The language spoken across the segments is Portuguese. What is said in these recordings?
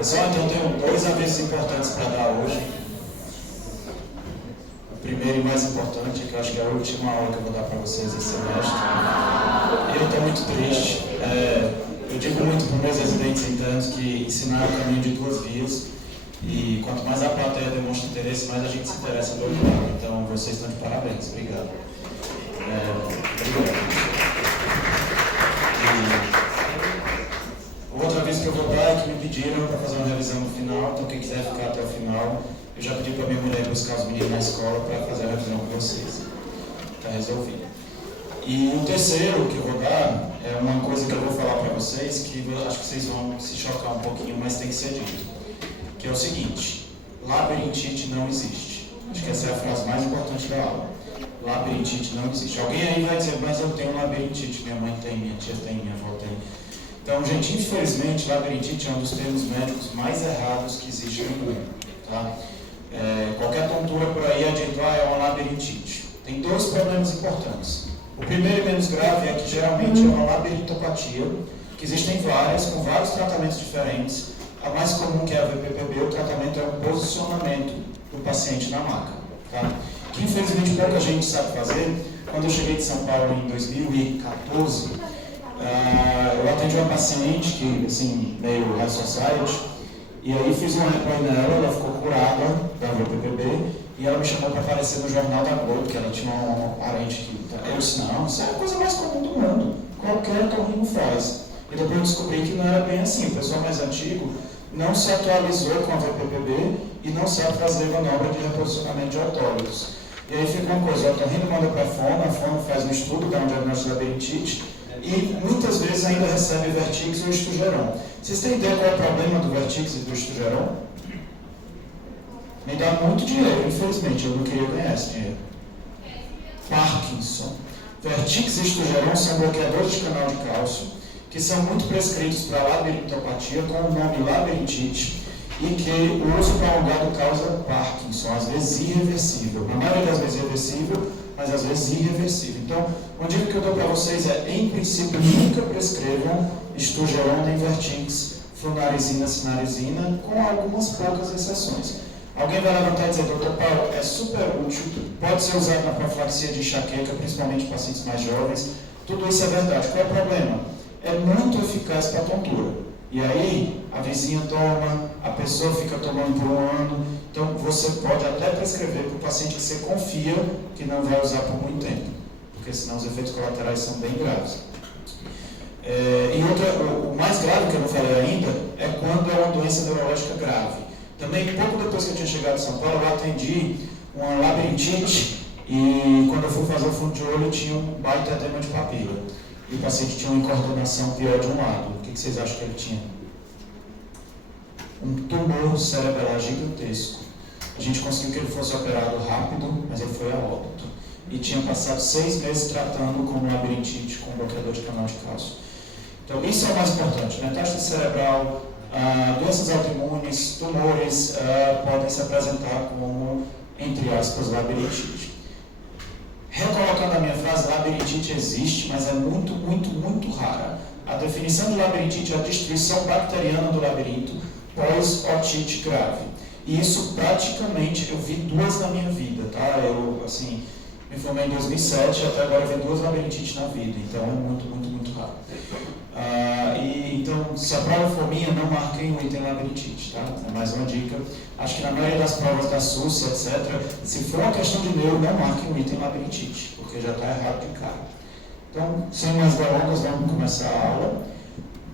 Pessoal, então tenho dois avisos importantes para dar hoje. O primeiro e mais importante, que eu acho que é a última aula que eu vou dar para vocês esse semestre. Eu estou muito triste. Eu digo muito para os meus residentes internos que ensinaram o caminho de duas vias. E quanto mais a plateia demonstra interesse, mais a gente se interessa do outro lado. Então, vocês estão de parabéns. Obrigado. Obrigado. O outro aviso que eu vou dar é que me pediram para fazer uma revisão no final. Então, quem quiser ficar até o final, eu já pedi para minha mulher buscar os meninos na escola para fazer a revisão com vocês. Está resolvido. E o terceiro que eu vou dar é uma coisa que eu vou falar para vocês, que eu acho que vocês vão se chocar um pouquinho, mas tem que ser dito. Que é o seguinte: labirintite não existe. Acho que essa é a frase mais importante da aula. Labirintite não existe. Alguém aí vai dizer, mas eu tenho labirintite, minha mãe tem, minha tia tem, minha avó tem. Então, gente, infelizmente, labirintite é um dos termos médicos mais errados que existe no mundo. Tá? Qualquer tontura por aí é dito, é uma labirintite. Tem dois problemas importantes. O primeiro e menos grave é que geralmente é uma labirintopatia, que existem várias, com vários tratamentos diferentes. A mais comum, que é a VPPB, o tratamento é o posicionamento do paciente na maca. Tá? Que infelizmente pouca gente sabe fazer. Quando eu cheguei de São Paulo em 2014, eu atendi uma paciente que, assim, meio high society, e aí fiz um replay nela, ela ficou curada da VPPB, e ela me chamou para aparecer no Jornal da Globo, porque ela tinha uma parente que... Eu disse, não, isso é a coisa mais comum do mundo, qualquer torrino faz. E depois eu descobri que não era bem assim. O pessoal mais antigo não se atualizou com a VPPB e não sabe fazer manobra de reposicionamento de autólitos. E aí fica uma coisa, o otorrino manda para a fono faz um estudo, dá um diagnóstico de labirintite, e muitas vezes ainda recebe vertigem ou estugeron. Vocês têm ideia qual é o problema do vertigem e do estugeron? Me dá muito dinheiro, infelizmente, eu não queria ganhar esse dinheiro. Parkinson. Vertigem e estugeron são bloqueadores de canal de cálcio, que são muito prescritos para labirintopatia, com o nome labirintite, e que o uso prolongado causa Parkinson, às vezes irreversível. Na maioria das vezes reversível, mas às vezes irreversível. Então, uma dica que eu dou para vocês é, em princípio, nunca prescrevam estugeron nem vertigem, flunarizina, sinarizina, com algumas poucas exceções. Alguém vai levantar e dizer, doutor Paulo, é super útil, pode ser usado na profilaxia de enxaqueca, principalmente em pacientes mais jovens. Tudo isso é verdade. Qual é o problema? É muito eficaz para a tontura. E aí, a vizinha toma, a pessoa fica tomando por um ano. Então, você pode até prescrever para o paciente que você confia que não vai usar por muito tempo, porque senão os efeitos colaterais são bem graves. O mais grave que eu não falei ainda é quando é uma doença neurológica grave. Também, pouco depois que eu tinha chegado em São Paulo, eu atendi uma labirintite e quando eu fui fazer o fundo de olho, tinha um baita edema de papila. E o paciente tinha uma incoordenação pior de um lado. O que vocês acham que ele tinha? Um tumor cerebral gigantesco. A gente conseguiu que ele fosse operado rápido, mas ele foi a óbito. E tinha passado 6 meses tratando com labirintite, com bloqueador de canal de cálcio. Então, isso é o mais importante, né? Taxa cerebral, doenças autoimunes, tumores podem se apresentar como, entre aspas, labirintite. Recolocando a minha frase, labirintite existe, mas é muito, muito, muito rara. A definição de labirintite é a destruição bacteriana do labirinto pós-otite grave. E isso praticamente, eu vi 2 na minha vida, tá? Eu, assim, me formei em 2007 e até agora eu vi 2 labirintites na vida, então é muito, muito, muito raro. Então, se a prova for minha, não marquem um item labirintite, tá? É mais uma dica. Acho que na maioria das provas da SUS, etc., se for uma questão de neuro, não marquem um item labirintite, porque já está errado de cara. Então, sem mais delongas, vamos começar a aula.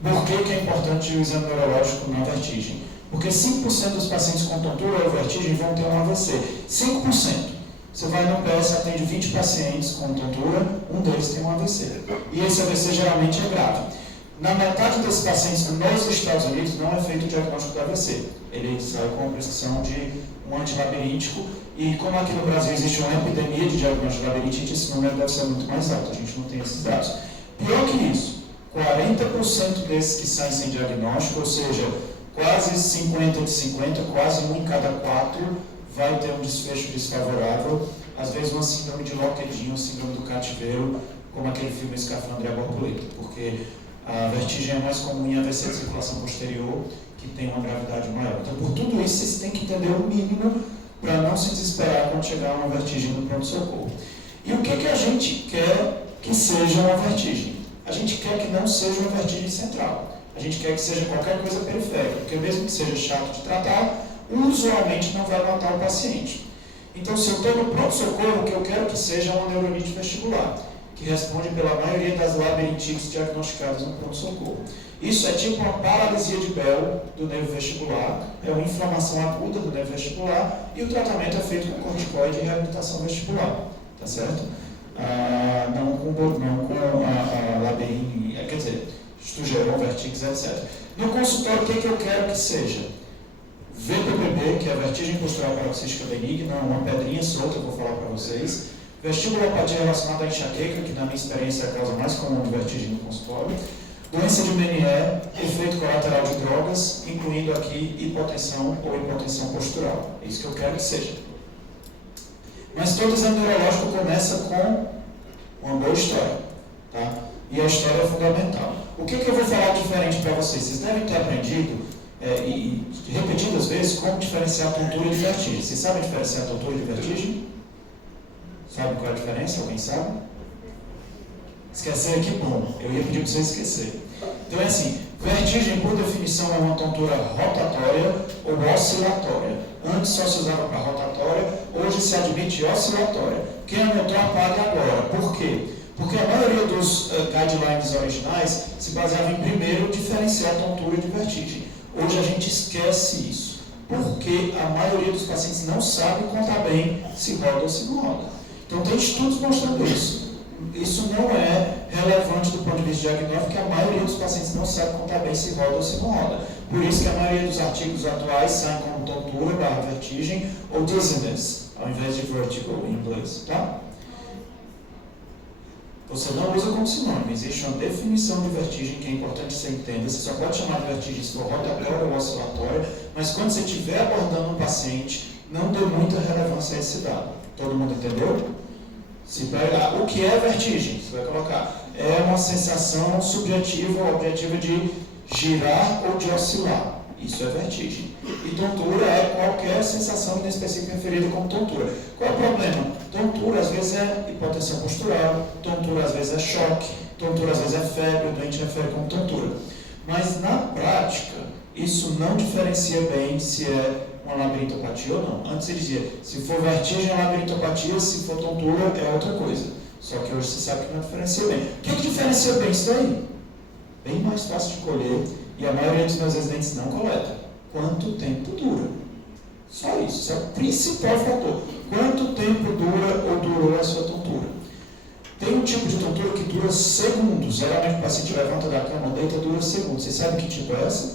Por que é importante o exame neurológico na vertigem? Porque 5% dos pacientes com tontura ou vertigem vão ter um AVC. 5%. Você vai no PS, atende 20 pacientes com tontura, um deles tem um AVC. E esse AVC geralmente é grave. Na metade desses pacientes nos Estados Unidos não é feito o diagnóstico do AVC. Ele sai com a prescrição de um antilabiríntico e como aqui no Brasil existe uma epidemia de diagnóstico de labirintite, esse número deve ser muito mais alto, a gente não tem esses dados. Pior que isso, 40% desses que saem sem diagnóstico, ou seja, quase 50 de 50, quase 1 em cada 4, vai ter um desfecho desfavorável, às vezes uma síndrome de Lockheed, síndrome do cativeiro, como aquele filme Escafandro e a Borboleta, porque A vertigem é mais comum em AVC de circulação posterior, que tem uma gravidade maior. Então, por tudo isso, vocês têm que entender o mínimo para não se desesperar quando chegar uma vertigem no pronto-socorro. E o que a gente quer que seja uma vertigem? A gente quer que não seja uma vertigem central. A gente quer que seja qualquer coisa periférica, porque mesmo que seja chato de tratar, usualmente não vai matar o paciente. Então, se eu estou no pronto-socorro, o que eu quero que seja uma neuronite vestibular, que responde pela maioria das labirintites diagnosticadas no pronto-socorro. Isso é tipo uma paralisia de Bell do nervo vestibular, é uma inflamação aguda do nervo vestibular e o tratamento é feito com corticoide e reabilitação vestibular, tá certo? Não com a labirinto, quer dizer, Stugeron, vertigens, etc. No consultório, o que eu quero que seja? VPPB, que é a vertigem postural paroxística benigna, uma pedrinha solta, eu vou falar para vocês. Vestibulopatia relacionada à enxaqueca, que na minha experiência é a causa mais comum de vertigem no consultório. Doença de Meniere, efeito colateral de drogas, incluindo aqui hipotensão ou hipotensão postural. É isso que eu quero que seja. Mas todo exame neurológico começa com uma boa história, tá? E a história é fundamental. O que eu vou falar diferente para vocês? Vocês devem ter aprendido, e repetidas vezes, como diferenciar tontura de vertigem. Vocês sabem diferenciar tontura de vertigem? Sabe qual é a diferença? Alguém sabe? Esquecer, que bom. Eu ia pedir para vocês esquecerem. Então é assim, vertigem por definição é uma tontura rotatória ou oscilatória. Antes só se usava para rotatória, hoje se admite oscilatória. Quem anotou apaga agora. Por quê? Porque a maioria dos guidelines originais se baseava em primeiro diferenciar tontura de vertigem. Hoje a gente esquece isso, porque a maioria dos pacientes não sabe contar bem se roda ou se não roda. Então tem estudos mostrando isso. Isso não é relevante do ponto de vista diagnóstico, porque a maioria dos pacientes não sabe contar bem se roda ou se não roda. Por isso que a maioria dos artigos atuais saem como tontura, vertigem ou dizziness, ao invés de vertigo em inglês, tá? Você não usa como sinônimo, existe uma definição de vertigem que é importante que você entenda. Você só pode chamar de vertigem se for rotatória ou oscilatória, mas quando você estiver abordando um paciente, não dê muita relevância a esse dado. Todo mundo entendeu? Se pega, o que é vertigem? Você vai colocar. É uma sensação subjetiva ou objetiva de girar ou de oscilar. Isso é vertigem. E tontura é qualquer sensação inespecífica referida como tontura. Qual é o problema? Tontura às vezes é hipotensão postural, tontura às vezes é choque, tontura às vezes é febre, o doente refere como tontura. Mas na prática, isso não diferencia bem se é uma labirintopatia ou não. Antes ele dizia, se for vertigem é labirintopatia, se for tontura é outra coisa. Só que hoje você sabe que não diferencia bem. O que diferencia bem isso daí? Bem mais fácil de colher. E a maioria dos meus residentes não coleta. Quanto tempo dura? Só isso. Isso é o principal fator. Quanto tempo dura ou durou a sua tontura? Tem um tipo de tontura que dura segundos. Geralmente o paciente levanta da cama, deita, dura segundos. Vocês sabem que tipo é essa?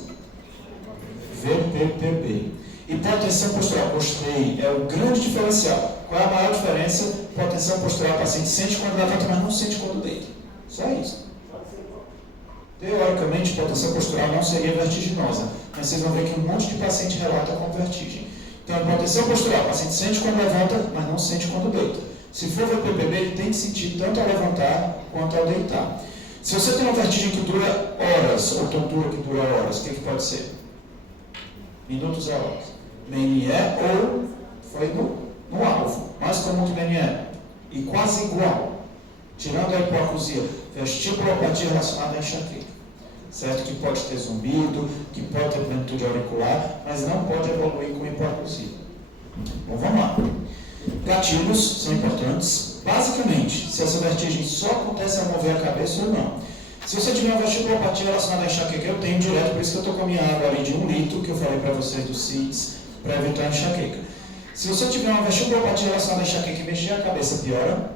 VPPB. Hipotensão postural. Gostei. É o grande diferencial. Qual é a maior diferença? Hipotensão postural. O paciente sente quando levanta, mas não sente quando deita. Só isso. Teoricamente, hipotensão postural não seria vertiginosa, mas vocês vão ver que um monte de paciente relata com vertigem. Então, a hipotensão postural, o paciente sente quando levanta, mas não sente quando deita. Se for VPPB, ele tem que sentir tanto ao levantar quanto ao deitar. Se você tem uma vertigem que dura horas, ou tontura que dura horas, o que pode ser? Minutos a horas. Meniere ou foi no alvo, mais comum que Meniere. E quase igual, tirando a hipoacusia, vestibulopatia relacionada à enxaqueca. Certo? Que pode ter zumbido, que pode ter plenitude auricular, mas não pode evoluir com hipoacusia. Bom, vamos lá. Gatilhos são importantes. Basicamente, se essa vertigem só acontece ao mover a cabeça ou não. Se você tiver uma vestibulopatia relacionada à enxaqueca, eu tenho direto, por isso que eu estou com a minha água ali de 1 litro, que eu falei para vocês do CIDS, para evitar a enxaqueca. Se você tiver uma vestibulopatia relacionada à enxaqueca e mexer a cabeça, piora?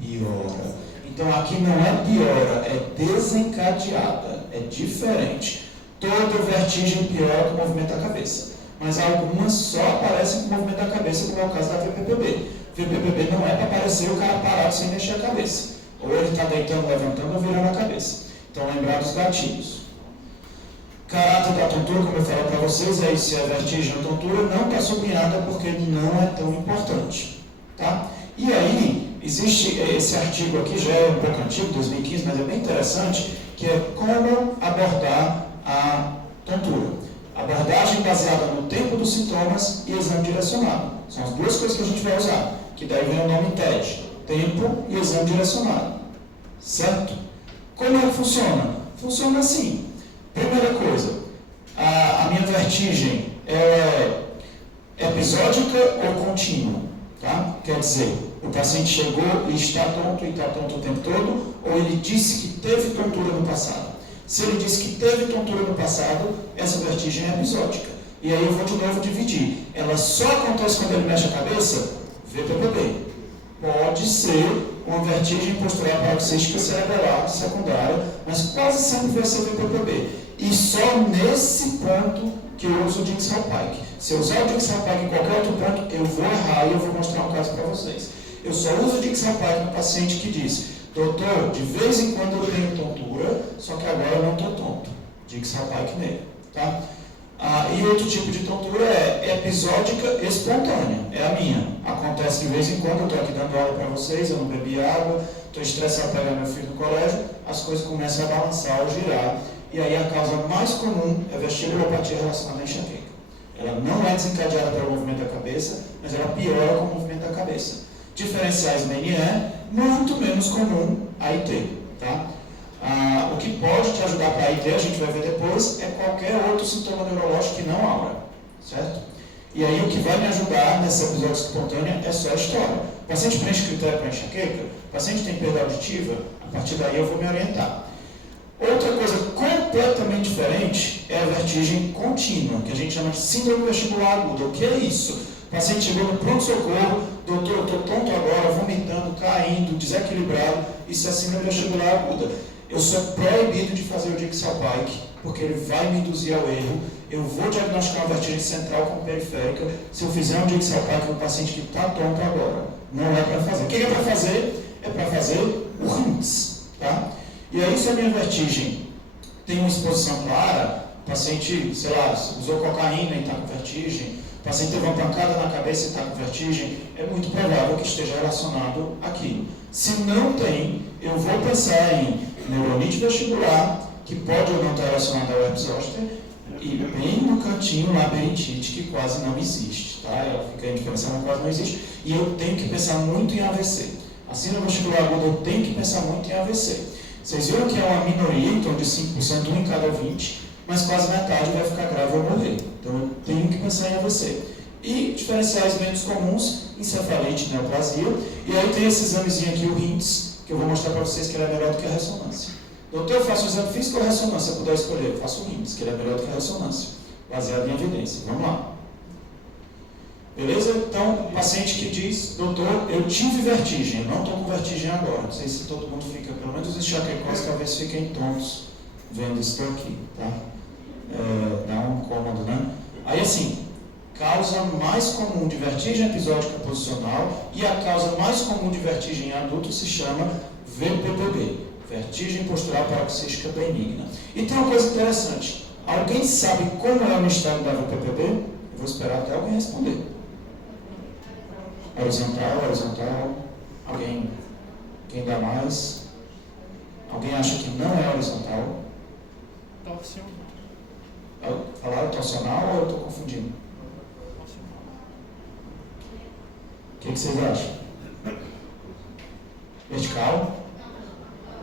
Piora. Então aqui não é piora, é desencadeada, é diferente. Toda vertigem piora com o movimento da cabeça, mas algumas só aparecem com o movimento da cabeça, como é o caso da VPPB. VPPB não é para aparecer o cara parado sem mexer a cabeça. Ou ele está deitando, levantando ou virando a cabeça. Então lembrar dos gatilhos. Caráter da tontura, como eu falei para vocês, aí se é vertigem ou tontura, não está sublinhada porque não é tão importante. Tá? E aí, existe esse artigo aqui, já é um pouco antigo, 2015, mas é bem interessante, que é como abordar a tontura. Abordagem baseada no tempo dos sintomas e exame direcionado. São as duas coisas que a gente vai usar, que daí vem o nome TED, tempo e exame direcionado. Certo? Como é que funciona? Funciona assim. Primeira coisa, a minha vertigem é episódica ou contínua? Tá? Quer dizer, o paciente chegou e está tonto o tempo todo, ou ele disse que teve tontura no passado? Se ele disse que teve tontura no passado, essa vertigem é episódica. E aí eu vou de novo dividir. Ela só acontece quando ele mexe a cabeça? VPPB. Pode ser uma vertigem postural paroxística cerebelar secundária, mas quase sempre vai ser VPPB. E só nesse ponto que eu uso o Dix-Hallpike. Se eu usar o Dix-Hallpike em qualquer outro ponto, eu vou errar e eu vou mostrar um caso para vocês. Eu só uso o Dix-Hallpike no paciente que diz: doutor, de vez em quando eu tenho tontura, só que agora eu não estou tonto. Dix-Hallpike nele. Tá? E outro tipo de tontura é episódica espontânea. É a minha. Acontece de vez em quando, eu estou aqui dando aula para vocês, eu não bebi água, estou estressado para pegar meu filho no colégio, as coisas começam a balançar ou girar. E aí a causa mais comum é vestibulopatia relacionada à enxaqueca. Ela não é desencadeada pelo movimento da cabeça, mas ela piora com o movimento da cabeça. Diferenciais MNE, muito menos comum AIT. Tá? O que pode te ajudar para AIT, a gente vai ver depois, é qualquer outro sintoma neurológico que não aura. Certo? E aí o que vai me ajudar nessa episódio espontânea é só a história. O paciente preenche critério para enxaqueca, o paciente tem perda auditiva, a partir daí eu vou me orientar. Outra coisa completamente diferente é a vertigem contínua, que a gente chama de síndrome vestibular aguda. O que é isso? O paciente chegou no pronto-socorro, doutor, eu estou tonto agora, vomitando, caindo, desequilibrado, isso é síndrome vestibular aguda. Eu sou proibido de fazer o Dix-Hallpike, porque ele vai me induzir ao erro. Eu vou diagnosticar uma vertigem central como periférica se eu fizer um Dix-Hallpike no paciente que está tonto agora. Não é para fazer. O que é para fazer? É para fazer o RINTS. Tá? E aí, se a minha vertigem tem uma exposição clara, o paciente, sei lá, usou cocaína e está com vertigem, o paciente teve uma pancada na cabeça e está com vertigem, é muito provável que esteja relacionado àquilo. Se não tem, eu vou pensar em neuronite vestibular, que pode ou não estar relacionada ao herpes zoster, e bem no cantinho labirintite, que quase não existe. Tá? Ela fica indiferenciada, quase não existe. E eu tenho que pensar muito em AVC. A síndrome vestibular aguda, eu tenho que pensar muito em AVC. Vocês viram que é uma minoria, em torno de 5%, 1 em cada 20, mas quase metade vai ficar grave ou morrer. Então eu tenho que pensar em AVC. E diferenciais menos comuns, encefalite, neoplasia. E aí tem esse examezinho aqui, o RINTS, que eu vou mostrar para vocês que ele é melhor do que a ressonância. Doutor, eu faço o exame físico ou ressonância? Se eu puder escolher, eu faço o RINTS, que ele é melhor do que a ressonância, baseado em evidência. Vamos lá. Beleza? Então, o paciente que diz: doutor, eu tive vertigem, eu não estou com vertigem agora. Não sei se todo mundo fica, pelo menos os enxaquecos talvez fiquem tontos vendo isso aqui, tá? Dá um incômodo, né? Aí assim, causa mais comum de vertigem episódica posicional e a causa mais comum de vertigem em adulto se chama VPPB, vertigem postural paroxística benigna. E tem uma coisa interessante, alguém sabe como é o estado da VPPB? Eu vou esperar até alguém responder. Horizontal, alguém dá mais? Alguém acha que não é horizontal? Torsional. Falaram torsional ou eu estou confundindo? O que vocês acham? Vertical?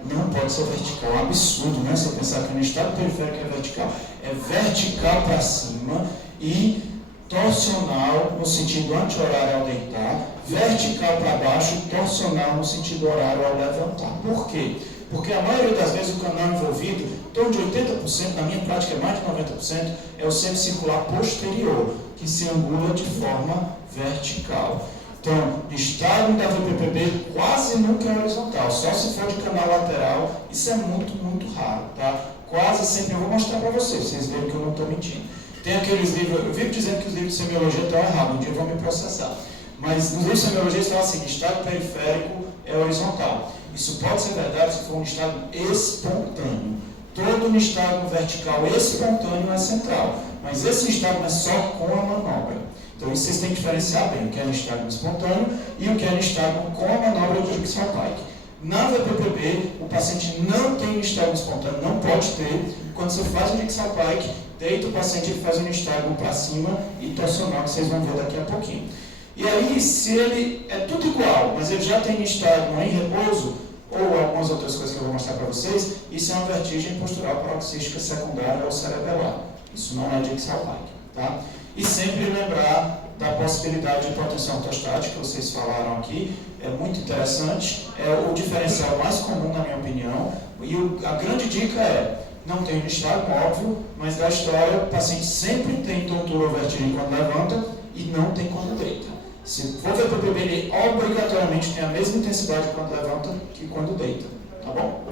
Não pode ser vertical, é um absurdo, né? Você pensar que no estado periférico é vertical. É vertical para cima e torsional no sentido anti-horário ao deitar, vertical para baixo, torsional no sentido horário ao levantar. Por quê? Porque a maioria das vezes o canal envolvido, em torno de 80%, na minha prática é mais de 90%, é o semicircular posterior, que se angula de forma vertical. Então, estado da VPPB quase nunca é horizontal, só se for de canal lateral, isso é muito, muito raro, tá? Quase sempre, eu vou mostrar para vocês verem que eu não estou mentindo. Tem aqueles livros, eu vivo dizendo que os livros de semiologia estão errados, um dia vão me processar. Mas nos livros de semiologia estão assim, estado periférico é horizontal. Isso pode ser verdade se for um estado espontâneo. Todo um estado vertical espontâneo é central, mas esse estado não é só com a manobra. Então isso vocês têm que diferenciar bem, o que é no estado espontâneo e o que é no estado com a manobra do Dix-Hallpike. Na VPPB, o paciente não tem nistagmo espontâneo, não pode ter. Quando você faz o Dixalpike, deita o paciente, ele faz o nistagmo para cima e torsional, que vocês vão ver daqui a pouquinho. E aí, se ele é tudo igual, mas ele já tem nistagmo em repouso, ou algumas outras coisas que eu vou mostrar para vocês, isso é uma vertigem postural paroxística secundária ou cerebelar. Isso não é Dixalpike, tá? E sempre lembrar da possibilidade de hipotensão ortostática, que vocês falaram aqui, é muito interessante, é o diferencial mais comum, na minha opinião, e a grande dica é, não tem nistagmo, óbvio, mas da história, o paciente sempre tem tontura ou vertigem quando levanta e não tem quando deita. Se for VPPB, ele obrigatoriamente tem a mesma intensidade quando levanta que quando deita, tá bom?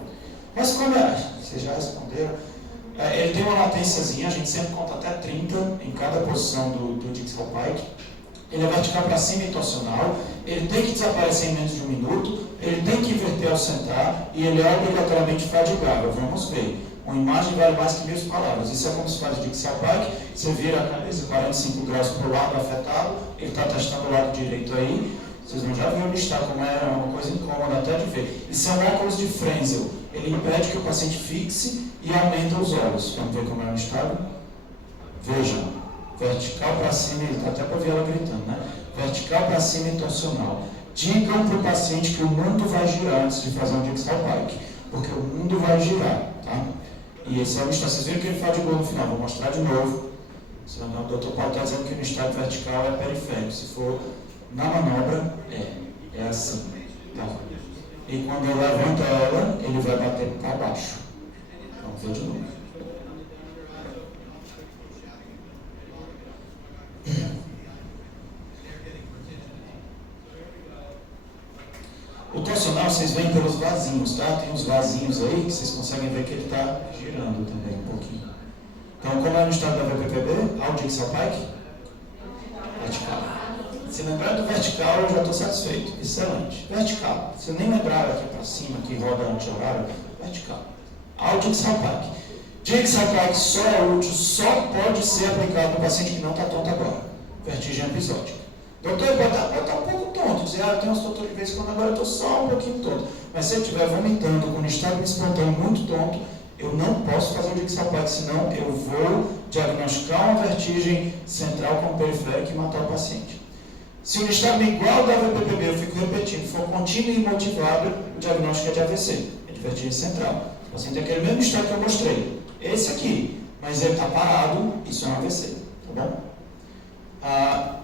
Mas como é? Vocês já responderam. Ele tem uma latênciazinha, a gente sempre conta até 30 em cada posição do Dixalpike. Ele é vertical para cima e torsional, ele tem que desaparecer em menos de 1 minuto, ele tem que inverter ao sentar e ele é obrigatoriamente fadigável. Vamos ver. Uma imagem vale mais que 1000 palavras. Isso é como se faz o Dixalpike, você vira a cabeça 45 graus para o lado afetado, ele está testando o lado direito aí, vocês vão já ver o listar como é uma coisa incômoda até de ver. Isso é um óculos de Frenzel, ele impede que o paciente fixe e aumenta os olhos. Vamos ver como é o estado? Vejam, vertical para cima, está até para ver ela gritando, né? Vertical para cima e torsional. Digam para o paciente que o mundo vai girar antes de fazer um Dixalpike, porque o mundo vai girar, tá? E esse é o estado. Vocês viram que ele fadigou no final, vou mostrar de novo. O Dr. Paulo está dizendo que no estado vertical é periférico. Se for na manobra, é assim. Tá? E quando eu levanto ela, ele vai bater para baixo. Vamos ver de novo. O torsional vocês veem pelos vasinhos, tá? Tem uns vasinhos aí que vocês conseguem ver que ele está girando também um pouquinho. Então, como é no estado da VPPB? Ao Dixalpike? Vertical. Se lembrar do vertical, eu já estou satisfeito. Excelente. Vertical. Se eu nem lembrar aqui para cima, que roda anti-horário, vertical. Ao Dixalpike. Dixalpike só é útil, só pode ser aplicado no paciente que não está tonto agora. Vertigem episódica. Doutor, pode estar um pouco tonto, dizer, eu tenho uns tontos de vez em quando, agora eu estou só um pouquinho tonto. Mas se ele estiver vomitando, com nistagmo espontâneo muito tonto, eu não posso fazer o Dixalpike, senão eu vou diagnosticar uma vertigem central com periférica e matar o paciente. Se o nistagmo é igual ao da VPPB, eu fico repetindo, for contínuo e motivado, o diagnóstico é de AVC, é de vertigem central. O paciente tem aquele mesmo estado que eu mostrei, esse aqui, mas ele está parado, isso é um AVC, tá bom?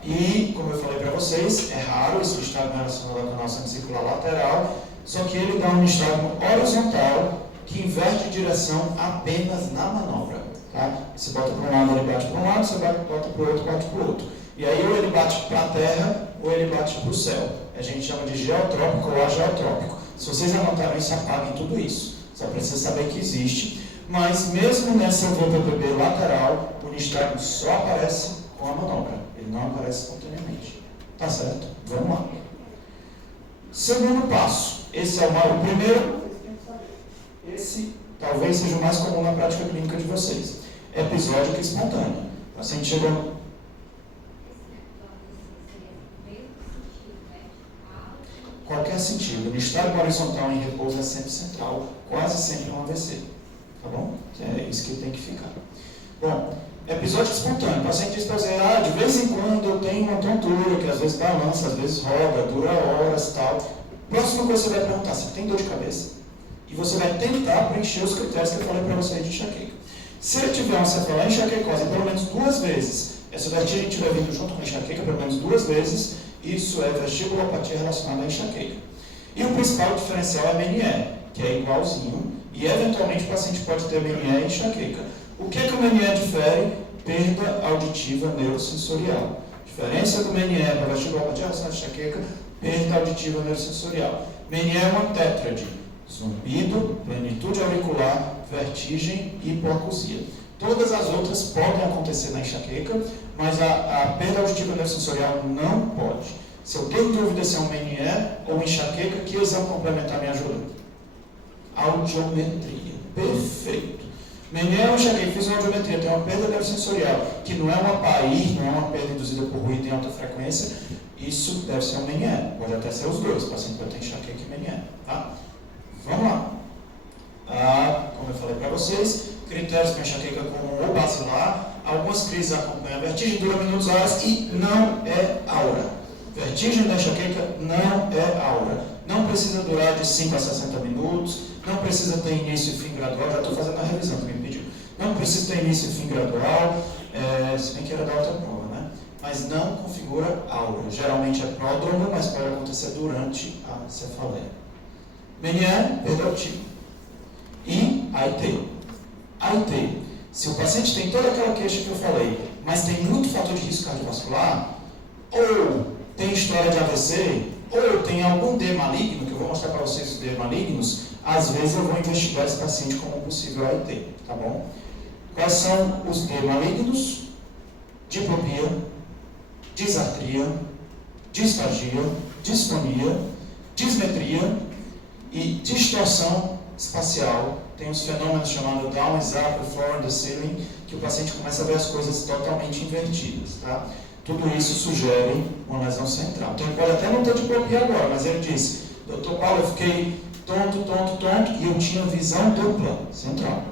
E, como eu falei para vocês, é raro esse nistagmo relacionado ao canal semicircular lateral, só que ele dá um nistagmo horizontal que inverte direção apenas na manobra. Tá? Você bota para um lado, ele bate para um lado, você bota para o outro, bate para o outro. E aí ou ele bate para a terra ou ele bate para o céu. A gente chama de geotrópico ou ageotrópico. Se vocês anotaram isso, apaguem tudo isso. Só precisa saber que existe. Mas mesmo nessa VPPB lateral, o nistagmo só aparece com a manobra. Ele não aparece espontaneamente. Tá certo? Vamos lá. Segundo passo. Esse é o primeiro. Esse talvez seja o mais comum na prática clínica de vocês. Episódico espontâneo. O paciente chegou. Qualquer sentido. O nistagmo horizontal em repouso é sempre central, quase sempre um AVC. Tá bom? É isso que tem que ficar. Bom, episódio espontâneo. O paciente diz para você, de vez em quando eu tenho uma tontura, que às vezes balança, às vezes roda, dura horas e tal. Próxima coisa que você vai perguntar, você tem dor de cabeça? E você vai tentar preencher os critérios que eu falei para você de enxaqueca. Se ele tiver uma cefaleia enxaquecosa pelo menos 2 vezes, essa vertigem tiver vindo junto com a enxaqueca pelo menos 2 vezes, isso é vestibulopatia relacionada à enxaqueca. E o principal diferencial é MNE, que é igualzinho, e eventualmente o paciente pode ter MNE e enxaqueca. O que o MNE difere? Perda auditiva neurosensorial. Diferença do MNE para vestibulopatia relacionada à enxaqueca, perda auditiva neurosensorial. MNE é uma tétrade: zumbido, plenitude auricular, vertigem e hipoacusia. Todas as outras podem acontecer na enxaqueca, mas a perda auditiva neurosensorial não pode. Se eu tenho dúvida se é um MNE ou enxaqueca, que exame complementar me ajuda? Audiometria. Perfeito. MNE ou enxaqueca, fiz uma audiometria, tem uma perda neurosensorial, que não é uma PAI, não é uma perda induzida por ruído em alta frequência, isso deve ser um MNE. Pode até ser os dois, o paciente pode ter enxaqueca e MNE. Tá? Vamos lá. Como eu falei para vocês, critérios para enxaqueca comum ou basilar, algumas crises acompanham a vertigem, dura minutos, horas e não é aura. Vertigem da enxaqueca não é aura. Não precisa durar de 5 a 60 minutos, não precisa ter início e fim gradual, já estou fazendo a revisão que me pediu. Não precisa ter início e fim gradual, se bem que era da outra prova, né? Mas não configura aura. Geralmente é pródromo, mas pode acontecer durante a cefaleia. Menier, perda auditiva. E AIT. Se o paciente tem toda aquela queixa que eu falei, mas tem muito fator de risco cardiovascular, ou tem história de AVC, ou tem algum D maligno, que eu vou mostrar para vocês os D malignos, às vezes eu vou investigar esse paciente como possível AIT, tá bom? Quais são os D malignos? Diplopia, disartria, disfagia, disfonia, dismetria e distorção espacial. Tem uns fenômenos chamados down, up, floor and the ceiling, que o paciente começa a ver as coisas totalmente invertidas, tá? Tudo isso sugere uma lesão central. Então ele pode até não ter diplopia agora, mas ele disse, doutor Paulo, eu fiquei tonto, e eu tinha visão dupla, central,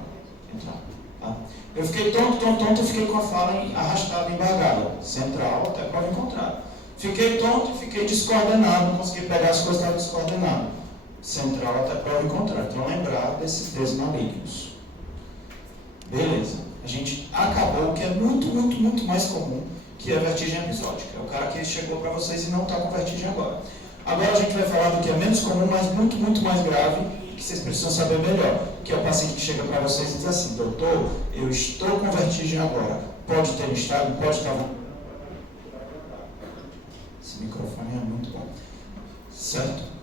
tá? Eu fiquei tonto, eu fiquei com a fala arrastada, embargada, central, até prova em contrário. Fiquei tonto, fiquei descoordenado, não consegui pegar as coisas, estava descoordenado. Central até prova em contrário. Então lembrar desses Ds malignos. Beleza. A gente acabou o que é muito mais comum, que é a vertigem episódica. É o cara que chegou para vocês e não está com vertigem agora. Agora a gente vai falar do que é menos comum, mas muito mais grave, que vocês precisam saber melhor, que é o paciente que chega para vocês e diz assim, doutor, eu estou com vertigem agora. Pode ter estado, pode estar... Esse microfone é muito bom. Certo?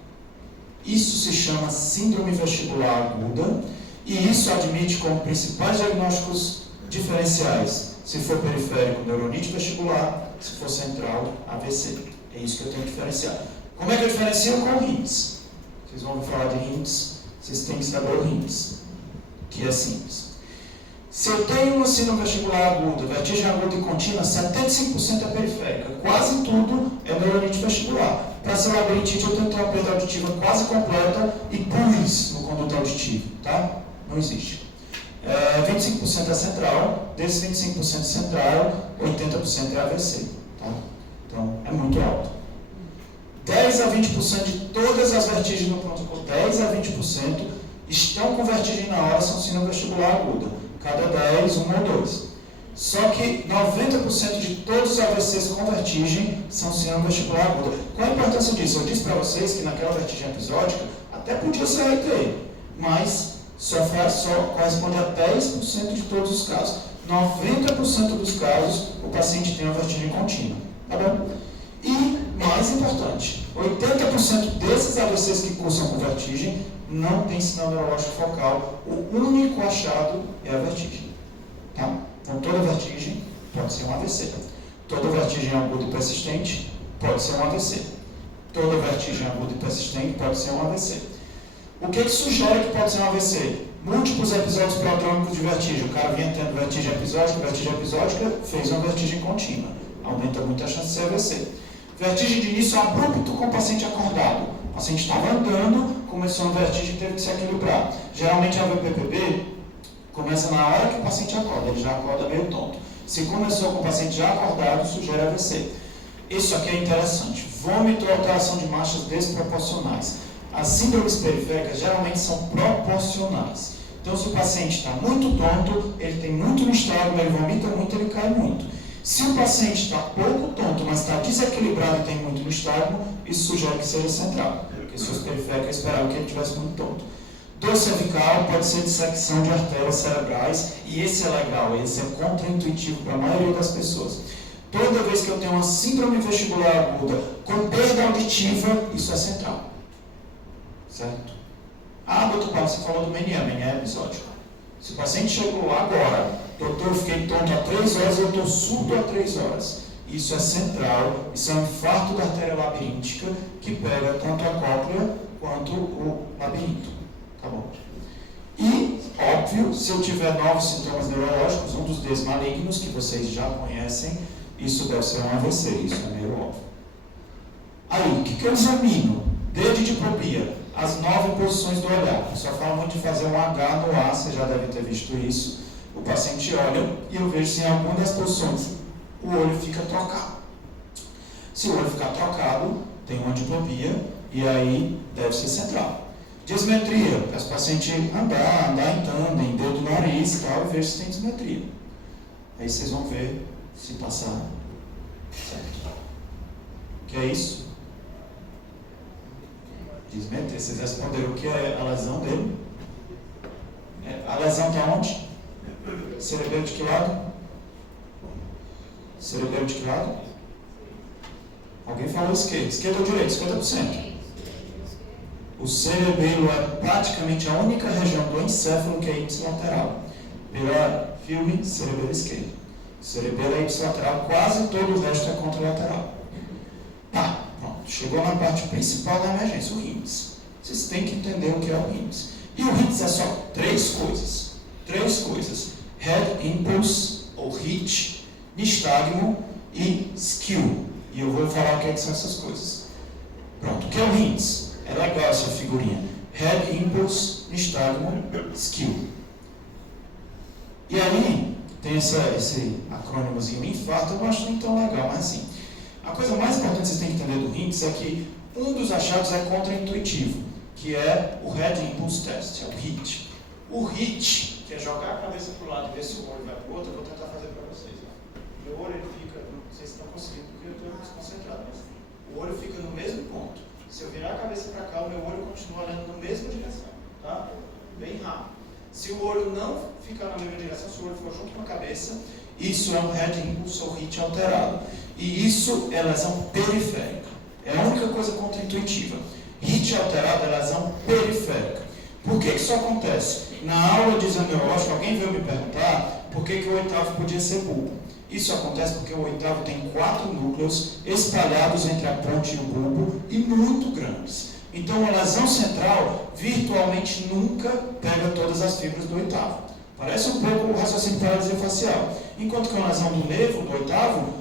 Isso se chama síndrome vestibular aguda e isso admite como principais diagnósticos diferenciais, se for periférico, neuronite vestibular, se for central, AVC. É isso que eu tenho que diferenciar. Como é que eu diferencio? Com o RINTS. Vocês vão ouvir falar de RINTS, vocês têm que saber o RINTS, que é simples. Se eu tenho uma síndrome vestibular aguda, vertigem aguda e contínua, 75% é periférica. Quase tudo é neuronite vestibular. Para ser labirintite, eu tenho que ter uma perda auditiva quase completa e pus no conduto auditivo, tá? Não existe. 25% é central, desses 25% central, 80% é AVC, tá? Então, é muito alto. 10 a 20% de todas as vertigens no pronto-socorro, 10 a 20% estão com vertigem na hora, são síndrome vestibular aguda. Cada 10, 1 ou 2. Só que 90% de todos os AVCs com vertigem são síndrome vestibular aguda. Qual a importância disso? Eu disse para vocês que naquela vertigem episódica até podia ser AIT, mas só corresponde a 10% de todos os casos. 90% dos casos o paciente tem uma vertigem contínua. Tá bom? E, mais importante, 80% desses AVCs que cursam com vertigem não tem sinal neurológico focal. O único achado é a vertigem. Tá? Então, toda vertigem pode ser um AVC. Toda vertigem aguda e persistente pode ser um AVC. Toda vertigem aguda e persistente pode ser um AVC. O que sugere que pode ser um AVC? Múltiplos episódios prodrômicos de vertigem. O cara vinha tendo vertigem episódica, fez uma vertigem contínua. Aumenta muito a chance de ser AVC. Vertigem de início abrupto com o paciente acordado. O paciente estava andando, começou a vertigem e teve que se equilibrar. Geralmente a VPPB começa na hora que o paciente acorda, ele já acorda meio tonto. Se começou com o paciente já acordado, sugere AVC. Isso aqui é interessante. Vômito ou alteração de marchas desproporcionais. As síndromes periféricas geralmente são proporcionais. Então, se o paciente está muito tonto, ele tem muito nistagmo, ele vomita muito, ele cai muito. Se o paciente está pouco tonto, mas está desequilibrado e tem muito nistagmo, isso sugere que seja central, porque se os periféricos esperavam que ele estivesse muito tonto. Dor cervical pode ser dissecção de artérias cerebrais, e esse é legal, esse é contraintuitivo para a maioria das pessoas. Toda vez que eu tenho uma síndrome vestibular aguda com perda auditiva, isso é central. Certo? Doutor Paulo, você falou do Menier episódico. Se o paciente chegou agora, doutor, eu fiquei tonto há 3 horas, eu estou surdo há 3 horas. Isso é central, isso é um infarto da artéria labiríntica que pega tanto a cóclea quanto o labirinto. Tá bom? E, óbvio, se eu tiver novos sintomas neurológicos, um dos Ds malignos, que vocês já conhecem, isso deve ser um AVC, isso é meio óbvio. Aí, o que eu examino? D de diplopia. as 9 posições do olhar. O pessoal fala muito de fazer um H no A, você já deve ter visto isso. O paciente olha e eu vejo se em alguma das posições o olho fica trocado. Se o olho ficar trocado, tem uma diplopia e aí deve ser central. Dismetria, para o paciente andar em tandem, dedo do nariz e tal, e ver se tem dismetria. Aí vocês vão ver se passar certo. O que é isso? Dismetria. Vocês responderam o que é a lesão dele? A lesão está onde? Cerebelo de que lado? Cerebelo de que lado? Alguém falou esquerdo. Esquerda ou direita? 50%. O cerebelo é praticamente a única região do encéfalo que é ipsilateral. Melhor filme, cerebelo esquerdo. Cerebelo é ipsilateral, quase todo o resto é contralateral. Tá, pronto. Chegou na parte principal da emergência, o RIMS. Vocês têm que entender o que é o RIMS. E o RIMS é só 3 coisas. 3 coisas. Head Impulse, ou HIT, nistagmo e skill. E eu vou falar o que são essas coisas. Pronto, o que é o RIMS? É legal essa figurinha. Head Impulse, nistagmo, skill. E aí, tem esse acrônimozinho, infarto, eu não acho nem tão legal, mas assim, a coisa mais importante que vocês têm que entender do RIMS é que um dos achados é contraintuitivo, que é o Head Impulse Test, é o HIT. O HIT, que é jogar a cabeça para o lado e ver se o olho vai para o outro, eu vou tentar fazer para vocês. Ó. Meu olho ele fica, não sei se estão conseguindo porque eu estou desconcentrado, mas o olho fica no mesmo ponto. Se eu virar a cabeça para cá, o meu olho continua olhando na mesma direção, tá? Bem rápido. Se o olho não ficar na mesma direção, se o olho for junto com a cabeça, isso é um Head Impulse ou HIT alterado. E isso é lesão periférica. É a única coisa contraintuitiva. HIT alterado é lesão periférica. Por que isso acontece? Na aula de exame neurológico, alguém veio me perguntar por que o oitavo podia ser bulbo. Isso acontece porque o oitavo tem 4 núcleos espalhados entre a ponte e o bulbo e muito grandes. Então, a lesão central virtualmente nunca pega todas as fibras do oitavo. Parece um pouco o raciocínio de paralisia facial. Enquanto que a lesão do nervo do oitavo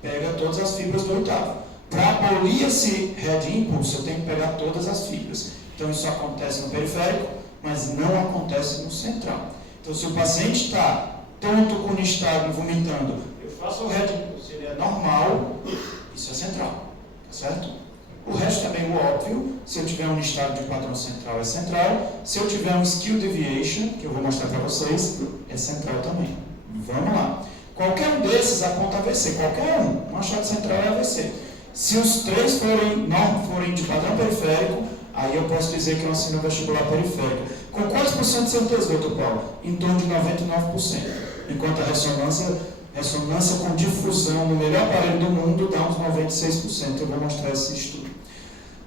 pega todas as fibras do oitavo. Para abolir esse head impulse, eu tenho que pegar todas as fibras. Então, isso acontece no periférico, mas não acontece no central. Então, se o paciente está tonto, com nistagmo, vomitando, eu faço o head impulse, ele é normal, isso é central, tá certo? O resto é meio óbvio. Se eu tiver um nistagmo de padrão central, é central. Se eu tiver um skill deviation, que eu vou mostrar para vocês, é central também. Vamos lá. Qualquer um desses aponta AVC, qualquer um achado central é AVC. Se os 3 forem de padrão periférico, aí eu posso dizer que é uma síndrome vestibular periférica. Com quantos por cento de certeza, doutor Paulo? Em torno de 99%. Enquanto a ressonância com difusão no melhor aparelho do mundo dá uns 96%. Eu vou mostrar esse estudo.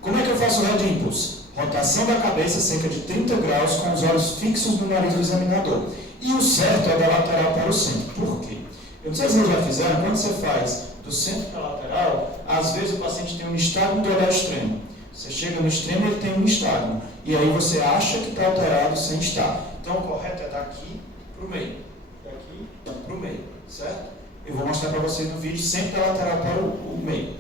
Como é que eu faço o head impulse? Rotação da cabeça cerca de 30 graus com os olhos fixos no nariz do examinador. E o certo é da lateral para o centro. Por quê? Eu não sei se vocês já fizeram, quando você faz do centro para a lateral, às vezes o paciente tem um nistagmo do olhar extremo. Você chega no extremo e ele tem um nistagmo. E aí você acha que está alterado sem estar. Então o correto é daqui para o meio. Daqui para o meio, certo? Eu vou mostrar para vocês no vídeo sempre da lateral para o meio.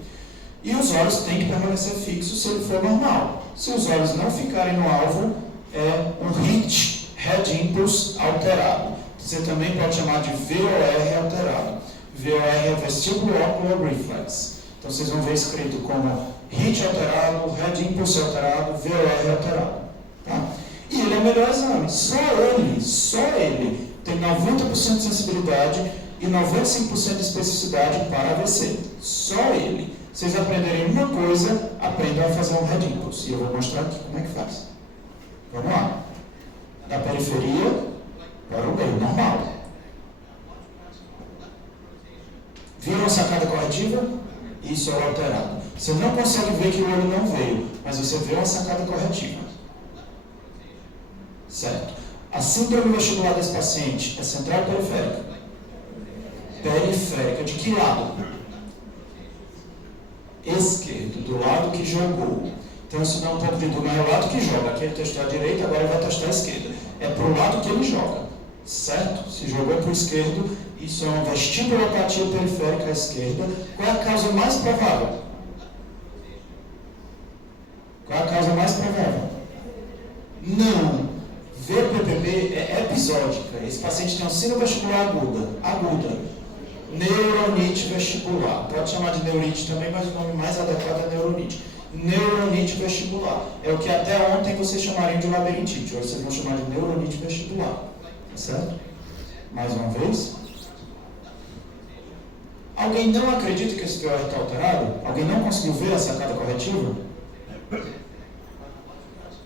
E os olhos têm que permanecer fixos se ele for normal. Se os olhos não ficarem no alvo, é um HIT, Head Impulse alterado. Você também pode chamar de VOR alterado. VOR é Vestibular Ocular Reflex. Então vocês vão ver escrito como HIT alterado, Head Impulse alterado, VOR alterado. Tá? E ele é o melhor exame. Só ele tem 90% de sensibilidade e 95% de especificidade para AVC. Só ele. Vocês aprenderem uma coisa, aprendam a fazer um Head Impulse. E eu vou mostrar aqui como é que faz. Vamos lá. Da periferia para o meio, normal. Viram a sacada corretiva? Isso é o alterado. Você não consegue ver que o olho não veio, mas você vê uma sacada corretiva. Certo. A síndrome vestibular desse paciente é central ou periférica? Periférica. De que lado? Esquerdo, do lado que jogou. Então isso dá um pouco de dúvida, é o lado que joga. Aqui ele testou a direita, agora ele vai testar a esquerda. É para o lado que ele joga, certo? Se jogou para o esquerdo, isso é uma vestibulopatia periférica à esquerda. Qual é a causa mais provável? Qual é a causa mais provável? Não. VPPB é episódica. Esse paciente tem um sinovestibular aguda. Neuronite vestibular. Pode chamar de neurite também, mas o nome mais adequado é neuronite. Neuronite vestibular. É o que até ontem vocês chamariam de labirintite. Hoje vocês vão chamar de neuronite vestibular. Tá certo? Mais uma vez. Alguém não acredita que esse POR está alterado? Alguém não conseguiu ver a sacada corretiva?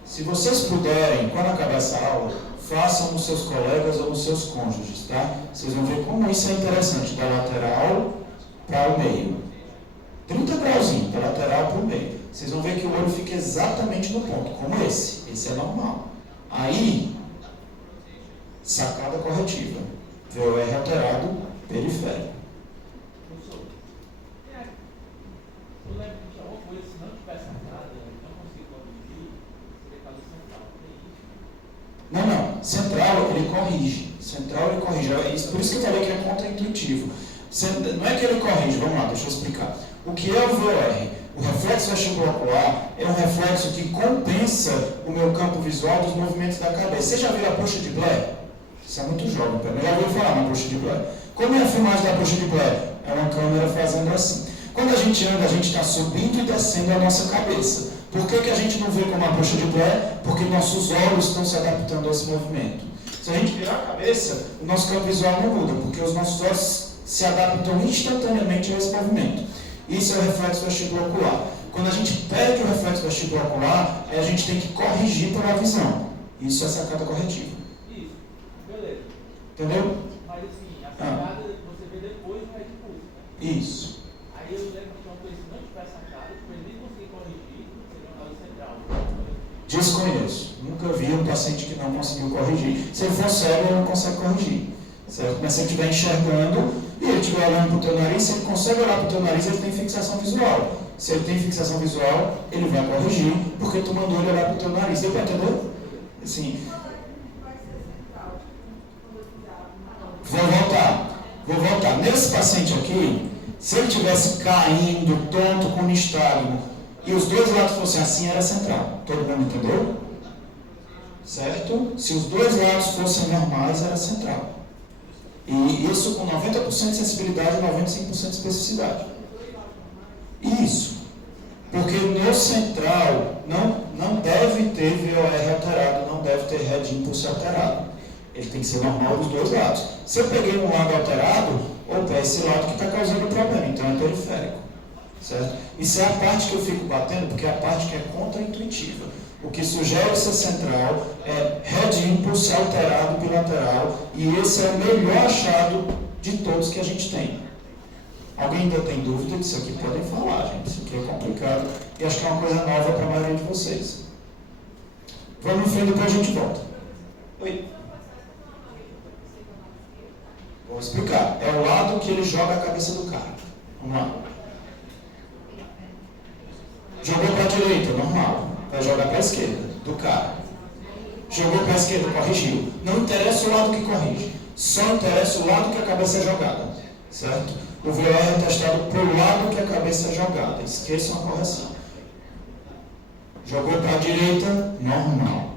Se vocês puderem, quando acabar essa aula, façam nos seus colegas ou nos seus cônjuges, tá? Vocês vão ver como isso é interessante, da lateral para o meio. 30 grauzinho, da lateral para o meio. Vocês vão ver que o olho fica exatamente no ponto, como esse. Esse é normal. Aí, sacada corretiva. VOR alterado, periférico. Professor, eu lembro que alguma coisa, se não tiver sacada, não consigo corrigir, seria caso central. Não. Central, ele corrige. Por isso que eu falei que é contra-intuitivo. Não é que ele corrige, vamos lá, deixa eu explicar. O que é o VOR? O reflexo vestibulocular é um reflexo que compensa o meu campo visual dos movimentos da cabeça. Você já viu a bruxa de Blair? Isso é muito jovem, eu já ouviu falar na bruxa de Blair. Como é a filmagem da bruxa de Blair? É uma câmera fazendo assim. Quando a gente anda, a gente está subindo e descendo a nossa cabeça. Por que a gente não vê como a bruxa de Blair? Porque nossos olhos estão se adaptando a esse movimento. Se a gente virar a cabeça, o nosso campo visual não muda, porque os nossos olhos se adaptam instantaneamente a esse movimento. Isso é o reflexo vestibulocular. Quando a gente perde o reflexo vestibulocular, a gente tem que corrigir pela visão. Isso é sacada corretiva. Isso, beleza. Entendeu? Mas assim, a sacada você vê depois no impulso. Isso. Aí eu lembro que uma coisa, se não tiver sacada, tipo, ele nem conseguir corrigir, seria uma causa central. Desconheço. Nunca vi um paciente que não conseguiu corrigir. Se ele for cego, ele não consegue corrigir. Certo? Mas se ele estiver enxergando e ele estiver olhando para o teu nariz, se ele consegue olhar para o teu nariz, ele tem fixação visual. Se ele tem fixação visual, ele vai corrigir, porque tu mandou ele olhar para o teu nariz. Deu para entender? Assim. Vou voltar. Nesse paciente aqui, se ele estivesse caindo, tonto, com nistagmo, e os dois lados fossem assim, era central. Todo mundo entendeu? Certo? Se os dois lados fossem normais, era central. E isso com 90% de sensibilidade e 95% de especificidade. Isso. Porque no central não deve ter VOR alterado, não deve ter head impulse alterado. Ele tem que ser normal dos dois lados. Se eu peguei um lado alterado, opa, é esse lado que está causando o problema, então é periférico. Certo? Isso é a parte que eu fico batendo, porque é a parte que é contra-intuitiva. O que sugere ser central é head impulse alterado bilateral, e esse é o melhor achado de todos que a gente tem. Alguém ainda tem dúvida disso aqui? Podem falar, gente. Isso aqui é complicado e acho que é uma coisa nova para a maioria de vocês. Vamos em frente, depois a gente volta. Oi. Vou explicar. É o lado que ele joga a cabeça do cara. Vamos lá. Jogou para a direita, normal. Vai jogar para a esquerda, do cara. Jogou para a esquerda, corrigiu. Não interessa o lado que corrige. Só interessa o lado que a cabeça é jogada. Certo? O VOR é testado pelo lado que a cabeça é jogada. Esqueçam a correção. Jogou para a direita, normal.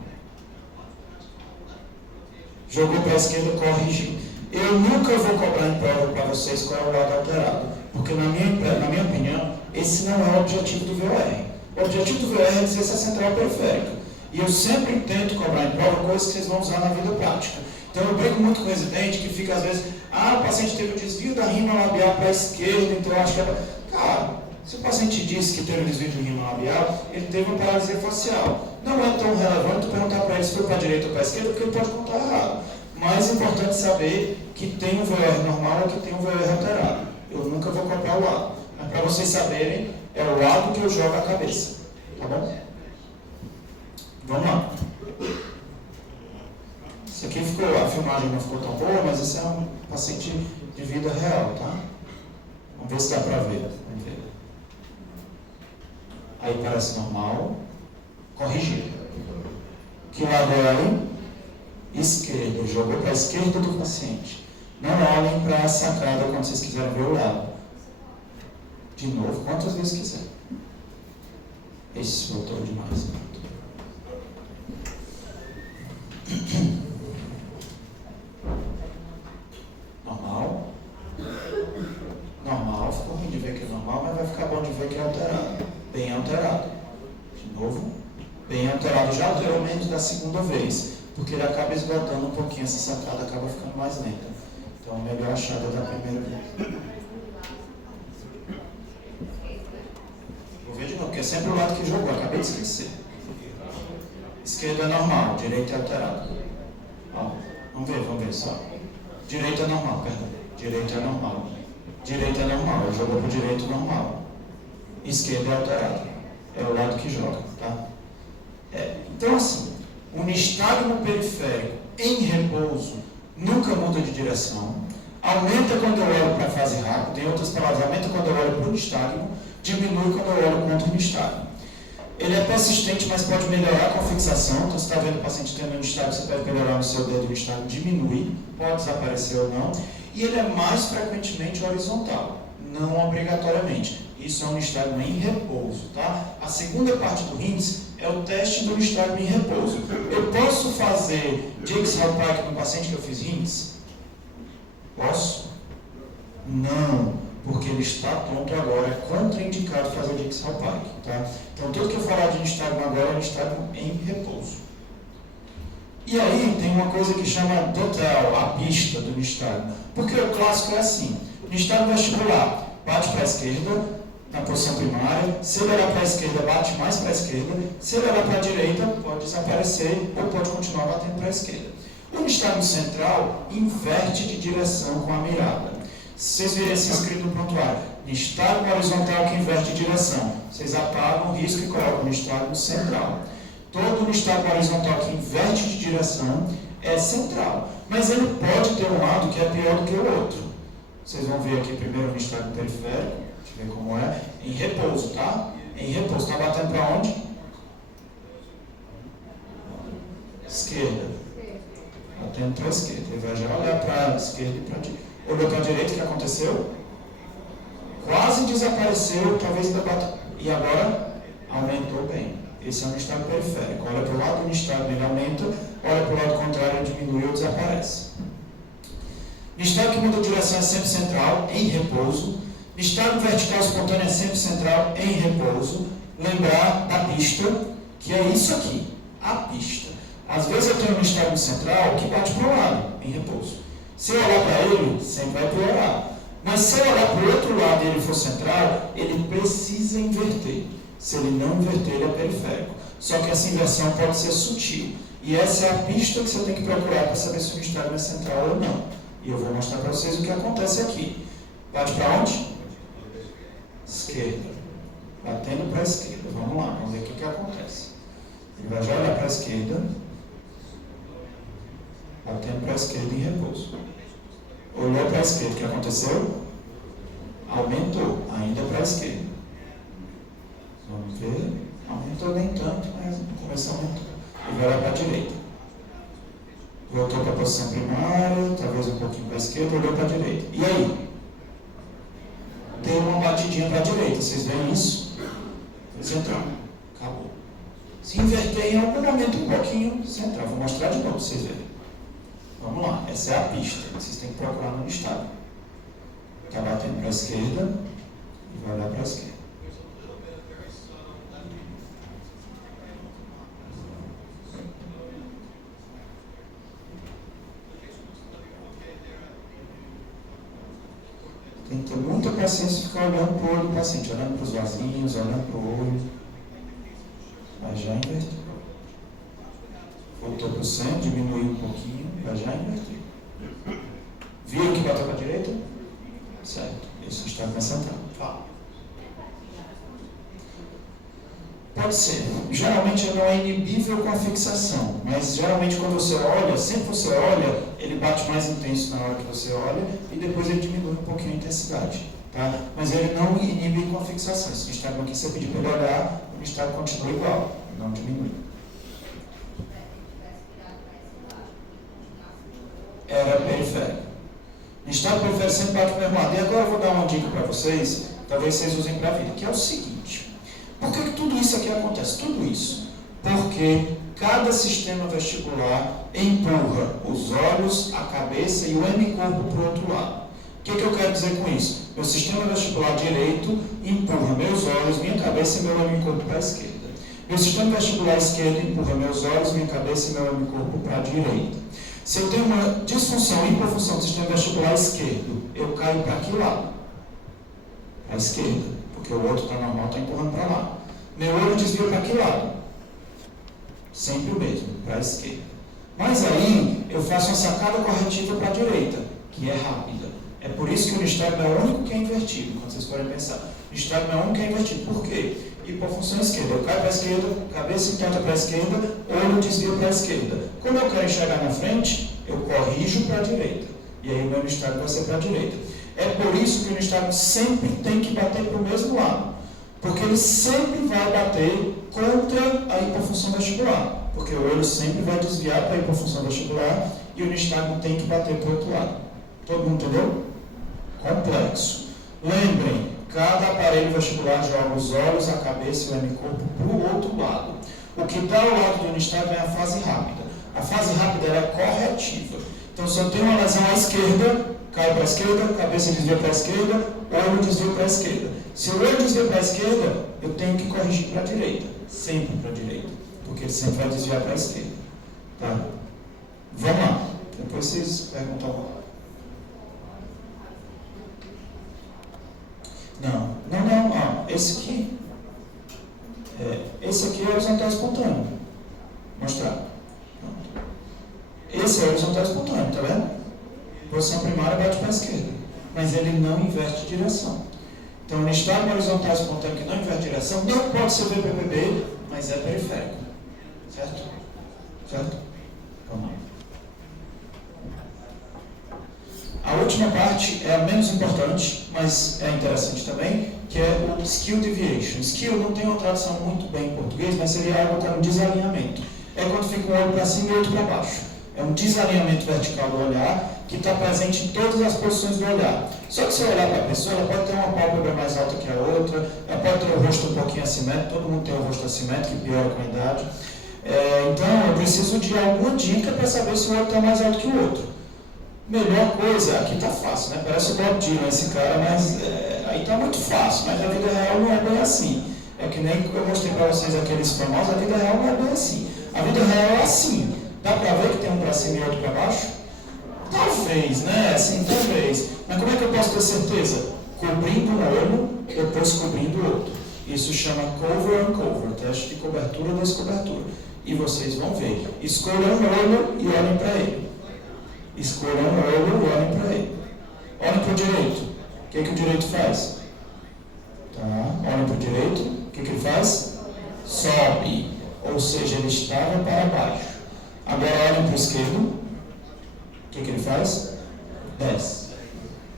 Jogou para a esquerda, corrigiu. Eu nunca vou cobrar em prova para vocês qual é o lado alterado. Porque, na minha opinião, esse não é o objetivo do VOR. O objetivo do VOR é dizer se é central ou periférica. E eu sempre tento cobrar em prova coisas que vocês vão usar na vida prática. Então eu brinco muito com o residente que fica às vezes, o paciente teve um desvio da rima labial para a esquerda, então eu acho que é... Cara, se o paciente disse que teve um desvio de rima labial, ele teve uma paralisia facial. Não é tão relevante perguntar para ele se foi para a direita ou para a esquerda, porque ele pode contar errado. Mais importante saber que tem um VOR normal ou que tem um VOR alterado. Eu nunca vou comprar o lado. Mas para vocês saberem, é o lado que eu jogo a cabeça. Tá bom? Vamos lá. Isso aqui ficou, a filmagem não ficou tão boa, mas isso é um paciente de vida real, tá? Vamos ver se dá para ver. Vamos ver. Aí parece normal. Corrigir. Que lado é aí? Esquerdo. Jogou para a esquerda do paciente. Não olhem para a sacada quando vocês quiserem ver o lado. De novo, quantas vezes quiser. Esse voltou demais. Normal. Normal, ficou ruim de ver que é normal, mas vai ficar bom de ver que é alterado. Bem alterado. De novo. Bem alterado. Já alterou menos da segunda vez, porque ele acaba esgotando um pouquinho, essa sacada acaba ficando mais lenta. Então, melhor achada da primeira vez. Vou ver de novo, porque é sempre o lado que jogou, acabei de esquecer. Esquerda é normal, direita é alterado. Ó, vamos ver só. Direita é normal, perdão. Direita é normal. Direita é normal, eu jogou para o direito normal. Esquerda é alterado. É o lado que joga, tá? Então, assim, o nistagmo periférico em repouso nunca muda de direção. Aumenta quando eu olho para a fase rápida. Em outras palavras, aumenta quando eu olho para o nistagmo. Diminui quando eu olho contra o nistagmo. Ele é persistente, mas pode melhorar com a fixação. Então, você está vendo o paciente tendo um nistagmo, você pode melhorar no seu dedo, o nistagmo diminui, pode desaparecer ou não. E ele é mais frequentemente horizontal, não obrigatoriamente. Isso é um nistagmo em repouso, tá? A segunda parte do RINDS é o teste do nistagmo em repouso. Eu posso fazer Jakes-Halpike no paciente que eu fiz RINDS? Posso? Não, porque ele está tonto agora, é contraindicado fazer Jakes-Halpike, tá? Então, tudo que eu falar de nistagmo agora é nistagmo em repouso. E aí, tem uma coisa que chama DOTEL, a pista do nistagmo. Porque o clássico é assim, nistagmo vestibular, bate para a esquerda, na posição primária, se ele olhar para a esquerda, bate mais para a esquerda, se ele olhar para a direita, pode desaparecer ou pode continuar batendo para a esquerda. O nistagmo central inverte de direção com a mirada. Se vocês virem esse escrito no prontuário, nistagmo horizontal que inverte de direção, vocês apagam o risco e colocam nistagmo central. Todo nistagmo horizontal que inverte de direção é central, mas ele pode ter um lado que é pior do que o outro. Vocês vão ver aqui primeiro o nistagmo periférico, deixa eu ver como é, em repouso, tá? Em repouso, está batendo para onde? Esquerda. Batendo para a esquerda. Ele vai já olhar para a esquerda e para a direita. Olhou para a direita, o que aconteceu? Quase desapareceu, talvez ainda bata. E agora aumentou bem. Esse é o nistagmo periférico. Olha para o lado do nistagmo, ele aumenta, olha para o lado contrário, ele diminui ou desaparece. Nistagmo que muda de direção é sempre central, em repouso. Nistagmo vertical espontâneo é sempre central, em repouso. Lembrar da pista, que é isso aqui, a pista. Às vezes eu tenho um nistagmo central que bate para o lado, em repouso. Se eu olhar para ele, sempre vai piorar. Mas se eu olhar para o outro lado e ele for central, ele precisa inverter. Se ele não inverter, ele é periférico. Só que essa inversão pode ser sutil. E essa é a pista que você tem que procurar para saber se o nistagmo é central ou não. E eu vou mostrar para vocês o que acontece aqui. Bate para onde? Esquerda. Batendo para a esquerda. Vamos lá, vamos ver o que acontece. Ele vai já olhar para a esquerda. Batendo para a esquerda em repouso. Olhou para a esquerda, o que aconteceu? Aumentou, ainda para a esquerda. Vamos ver. Aumentou nem tanto, mas no começo aumentou. Ele vai olhar para a direita. Voltou para a posição primária, talvez um pouquinho para a esquerda, olhou para a direita. E aí? Deu uma batidinha para a direita, vocês veem isso? Central. Acabou. Se inverter em algum momento um pouquinho, central. Vou mostrar de novo para vocês verem. Vamos lá, essa é a pista. Vocês têm que procurar no nistagmo. Está batendo para a esquerda e vai olhar para a esquerda. Tem que ter muita paciência de ficar olhando para o olho do paciente, olhando para os vasinhos, olhando para o olho. Vai já inverter. Voltou para o centro, diminuiu um pouquinho, vai já inverter. Viram que bateu para a direita? Certo. Isso está começando a falar. Pode ser. Geralmente ele não é inibível com a fixação, mas geralmente quando você olha, sempre que você olha, ele bate mais intenso na hora que você olha e depois ele diminui um pouquinho a intensidade. Tá? Mas ele não inibe com a fixação. Esse nistagmo aqui, você pedir para ele olhar, o nistagmo continua igual, não diminui. Era periférico. Nistagmo periférico sempre bate para o mesmo lado. E agora eu vou dar uma dica para vocês, talvez vocês usem para a vida, que é o seguinte. Por que tudo isso aqui acontece? Tudo isso. Porque Cada sistema vestibular empurra os olhos, a cabeça e o hemicorpo para o outro lado. O que eu quero dizer com isso? Meu sistema vestibular direito empurra meus olhos, minha cabeça e meu hemicorpo para a esquerda. Meu sistema vestibular esquerdo empurra meus olhos, minha cabeça e meu hemicorpo para a direita. Se eu tenho uma disfunção, hipofunção do sistema vestibular esquerdo, eu caio para que lado? Para a esquerda, porque o outro está normal, está empurrando para lá. Meu olho desvia para que lado? Sempre o mesmo, para a esquerda. Mas aí eu faço uma sacada corretiva para a direita, que é rápida. É por isso que o nistagmo é o único que é invertido, quando vocês forem pensar. O nistagmo é o único que é invertido. Por quê? Hipofunção esquerda. Eu caio para a esquerda, cabeça intenta para a esquerda, olho desvia para a esquerda. Como eu quero enxergar na frente, eu corrijo para a direita. E aí o meu nistagmo vai ser para a direita. É por isso que o nistagmo sempre tem que bater para o mesmo lado. Porque ele sempre vai bater contra a hipofunção vestibular. Porque o olho sempre vai desviar para a hipofunção vestibular e o nistagmo tem que bater para o outro lado. Todo mundo entendeu? Complexo. Lembrem, cada aparelho vestibular joga os olhos, a cabeça e o hemicorpo para o outro lado. O que está ao lado do nistagmo é a fase rápida. A fase rápida ela é corretiva. Então, se eu tenho uma lesão à esquerda, cai para a esquerda, cabeça desvia para a esquerda, olho desvia para a esquerda. Se o olho desvia para a esquerda, eu tenho que corrigir para a direita. Sempre para a direita. Porque ele sempre vai desviar para a esquerda. Tá? Vamos lá. Depois vocês perguntam. Não. Esse aqui. Esse aqui é horizontal espontâneo. Vou mostrar. Esse é horizontal espontâneo, tá vendo? Posição primária bate para a esquerda. Mas ele não inverte direção. Então, o nistagmo horizontal espontâneo que não inverte direção não pode ser VPPB, mas é periférico. Certo? Certo? Vamos lá. A última parte é a menos importante, mas é interessante também, que é o skill deviation. Skill não tem uma tradução muito bem em português, mas seria algo como desalinhamento. É quando fica um olho para cima e outro para baixo. É um desalinhamento vertical do olhar que está presente em todas as posições do olhar. Só que se eu olhar para a pessoa, ela pode ter uma pálpebra mais alta que a outra, ela pode ter o rosto um pouquinho assimétrico, todo mundo tem o rosto assimétrico, que piora com a idade. Então, eu preciso de alguma dica para saber se o olho está mais alto que o outro. Melhor coisa, aqui está fácil, né? Parece o Bob Dylan esse cara, mas aí está muito fácil, mas a vida real não é bem assim. É que nem eu mostrei para vocês aqueles famosos, a vida real não é bem assim. A vida real é assim. Dá para ver que tem um para cima e outro para baixo? Talvez, né? Assim, talvez. Mas como é que eu posso ter certeza? Cobrindo um olho, depois cobrindo o outro. Isso chama cover and cover, teste de cobertura e descobertura. E vocês vão ver. Escolham um olho e olhem para ele. Escolham um olho e olhem para ele. Olhem para o direito. O que o direito faz? Tá. Olhem para o direito. O que ele faz? Sobe. Ou seja, ele estava para baixo. Agora olhem para o esquerdo. O que ele faz? Desce.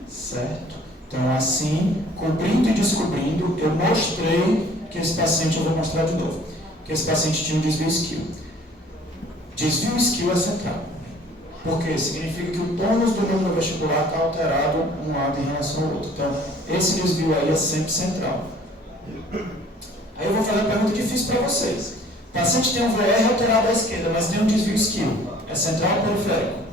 Certo? Então, assim, cobrindo e descobrindo, eu mostrei que esse paciente, eu vou mostrar de novo, que esse paciente tinha um desvio isquio. Desvio isquio é central. Porque significa que o tônus do núcleo vestibular está alterado um lado em relação ao outro. Então, esse desvio aí é sempre central. Aí eu vou fazer uma pergunta difícil para vocês. O paciente tem um VR alterado à esquerda, mas tem um desvio isquio. É central ou periférico?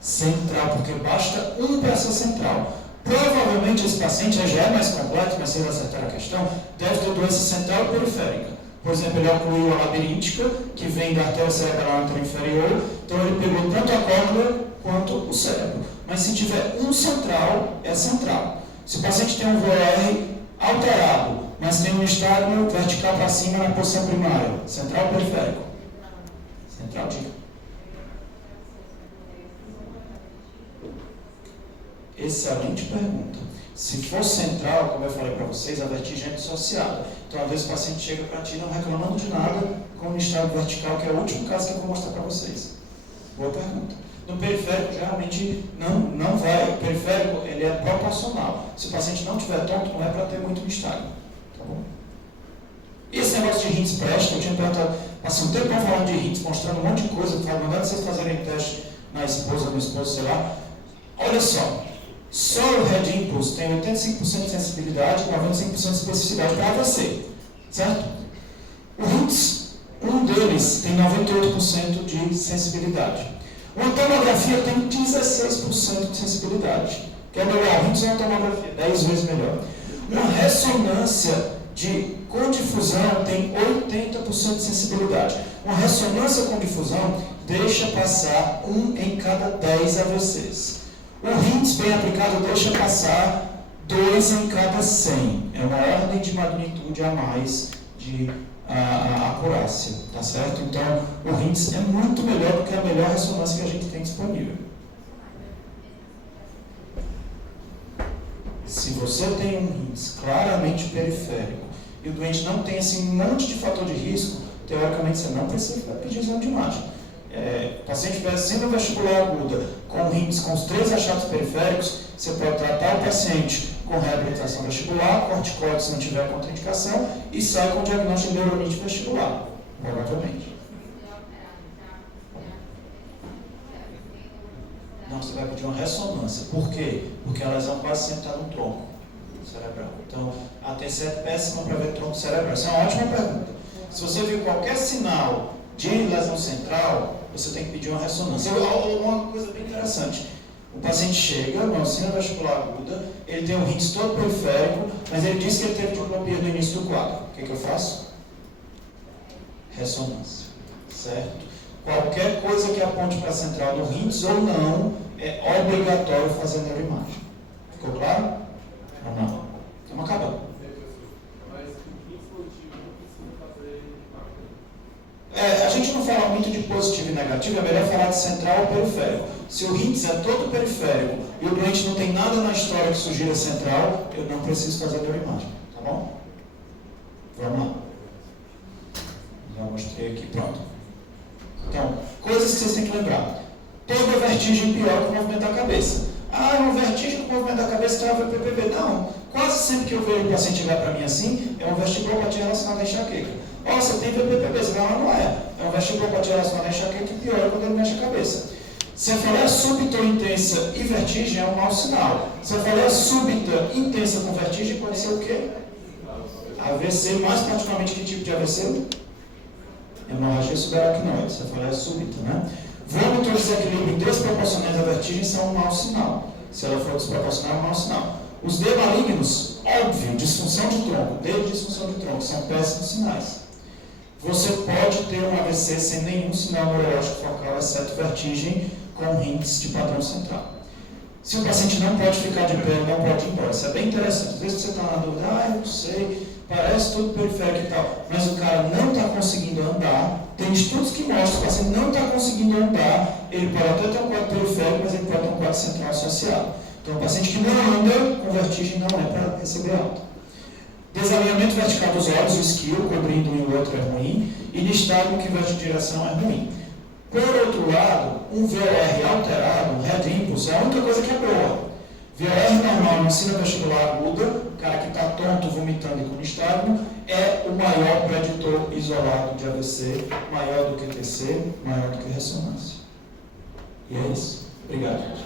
Central, porque basta um para ser central. Provavelmente esse paciente já é mais complexo, mas vocês acertaram a questão, deve ter doença central e periférica. Por exemplo, ele ocluiu a labiríntica, que vem da artéria cerebral inferior, então ele pegou tanto a córnea quanto o cérebro. Mas se tiver um central, é central. Se o paciente tem um VR alterado, mas tem um nistagmo vertical para cima na posição primária, central ou periférico? Central, diga. Excelente pergunta. Se for central, como eu falei para vocês, a vertigem é dissociada. Então, às vezes o paciente chega para ti não reclamando de nada com o nistagmo vertical, que é o último caso que eu vou mostrar para vocês. Boa pergunta. No periférico, geralmente, não vai. O periférico, ele é proporcional. Se o paciente não tiver tonto, não é para ter muito nistagmo. Tá bom? E esse negócio de rins presta, eu tinha perguntado, passei um tempo falando de rins, mostrando um monte de coisa, mandando vocês fazerem teste na esposa, no esposo, sei lá. Olha só o Red Impulse tem 85% de sensibilidade e 95% de especificidade para AVC, certo? O RINS, um Um deles tem 98% de sensibilidade. Uma tomografia tem 16% de sensibilidade. Quer melhorar rins, uma tomografia 10 vezes melhor. Uma ressonância com difusão tem 80% de sensibilidade. Uma ressonância com difusão deixa passar 1 em cada 10 AVCs. O RINTS bem aplicado deixa passar 2 em cada 100. É uma ordem de magnitude a mais de acurácia, tá certo? Então, o RINTS é muito melhor do que a melhor ressonância que a gente tem disponível. Se você tem um RINTS claramente periférico e o doente não tem assim, um monte de fator de risco, teoricamente você não precisa pedir exame de imagem. O paciente tiver síndrome vestibular aguda com RINTS com os 3 achados periféricos, você pode tratar o paciente com reabilitação vestibular, corticoide se não tiver contraindicação, e sai com diagnóstico de neuronite vestibular, provavelmente. Não, você vai pedir uma ressonância. Por quê? Porque a lesão quase sempre está no tronco cerebral. Então, a TC é péssima para ver tronco cerebral. Essa é uma ótima pergunta. Se você viu qualquer sinal de lesão central, você tem que pedir uma ressonância. Uma coisa bem interessante. O paciente chega, uma síndrome vestibular aguda, ele tem um RINTS todo periférico, mas ele diz que ele teve diplopia no início do quadro. O que eu faço? Ressonância. Certo? Qualquer coisa que aponte para a central do RINTS ou não, é obrigatório fazer neuroimagem. Ficou claro? Ou não? Estamos acabando. Mas o RINTS positivo não precisa fazer. A gente não fala muito de positivo e negativo, é melhor falar de central ou periférico. Se o RINTS é todo periférico e o doente não tem nada na história que sugira central, eu não preciso fazer neuroimagem. Tá bom? Vamos lá. Já mostrei aqui, pronto. Então, coisas que vocês têm que lembrar. Toda vertigem pior que o movimento da cabeça. Uma vertigem com o movimento da cabeça trava o PPP. Não. Quase sempre que eu vejo o paciente chegar para mim assim, é uma vestibulopatia relacionada à enxaqueca. Você tem VPPP, você não é. É uma vestibulopatia relacionada à enxaqueca que piora quando ele mexe a cabeça. Cefaleia súbita ou intensa e vertigem é um mau sinal. Cefaleia súbita intensa com vertigem pode ser o quê? AVC, mais particularmente que tipo de AVC? Hemorragia subaracnoide, cefaleia súbita, né? Vômito ou desequilíbrio desproporcionais à vertigem são um mau sinal. Se ela for desproporcional, é um mau sinal. Os D malignos, óbvio, disfunção de tronco, D de disfunção de tronco, são péssimos sinais. Você pode ter um AVC sem nenhum sinal neurológico focal, exceto vertigem, com RINTS de padrão central. Se o paciente não pode ficar de pé, não pode ir embora. Isso é bem interessante. Às vezes você está na dúvida, eu não sei, parece tudo periférico e tal, mas o cara não está conseguindo andar. Tem estudos que mostram que o paciente não está conseguindo andar, ele pode até ter um quadro periférico, mas ele pode ter um quadro central associado. Então, o paciente que não anda com vertigem não é para receber alta. Desalinhamento vertical dos olhos, o isquio, cobrindo um e o outro é ruim, e nistagmo que inverte de direção é ruim. Por outro lado, um VOR alterado, um head impulse, é a única coisa que é boa. VOR normal, no ensino vestibular aguda, o cara que está tonto, vomitando e com nistagmo, é o maior preditor isolado de AVC, maior do que TC, maior do que ressonância. E é isso. Obrigado, gente.